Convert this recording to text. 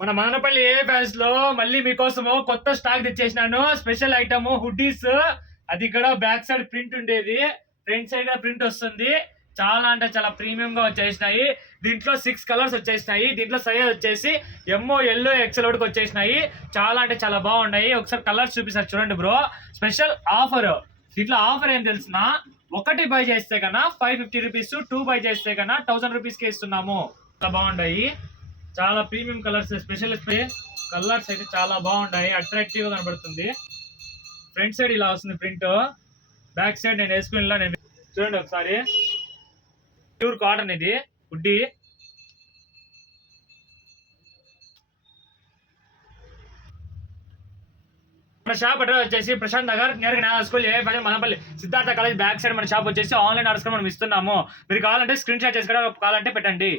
మన మదనపల్లి ఏ ఫ్యాన్స్ లో మళ్ళీ మీకోసము కొత్త స్టాక్ తెచ్చేసినాను. Special item hoodies. అది కూడా బ్యాక్ సైడ్ ప్రింట్ ఉండేది, ఫ్రంట్ సైడ్ ప్రింట్ వస్తుంది. చాలా అంటే చాలా ప్రీమియం గా వచ్చేసినాయి. దీంట్లో 6 కలర్స్ వచ్చేసినాయి. దీంట్లో సైజ్ వచ్చేసి ఎంఓ ఎల్లో ఎక్సెల్ వరకు వచ్చేసినాయి. చాలా అంటే చాలా బాగున్నాయి. ఒకసారి కలర్స్ చూపిస్తారు చూడండి బ్రో. Special offer. దీంట్లో ఆఫర్ ఏం తెలిసిన, ఒకటి బై చేస్తే కన్నా 550 రూపీస్, 2 బై చేస్తే కన్నా 1000 రూపీస్ కి ఇస్తున్నాము. చాలా బాగున్నాయి. చాలా ప్రీమియం కలర్స్, స్పెషల్ కలర్స్ అయితే చాలా బాగున్నాయి. అట్రాక్టివ్ గా కనబడుతుంది. ఫ్రంట్ సైడ్ ఇలా వస్తుంది ప్రింట్. బ్యాక్ సైడ్ నేను వేసుకుని నేను చూడండి ఒకసారి. ప్యూర్ కాటన్ ఇది హుడ్డీ. మన షాప్ అడ్రస్ వచ్చేసి ప్రశాంత్ నగర్ నియర్ గా school Madanapalle Siddhartha college back side మన షాప్ వచ్చేసి. ఆన్లైన్ ఆర్డర్స్ మనం ఇస్తున్నాము. మీరు కావాలంటే స్క్రీన్ షాట్ చేసి కావాలంటే పెట్టండి.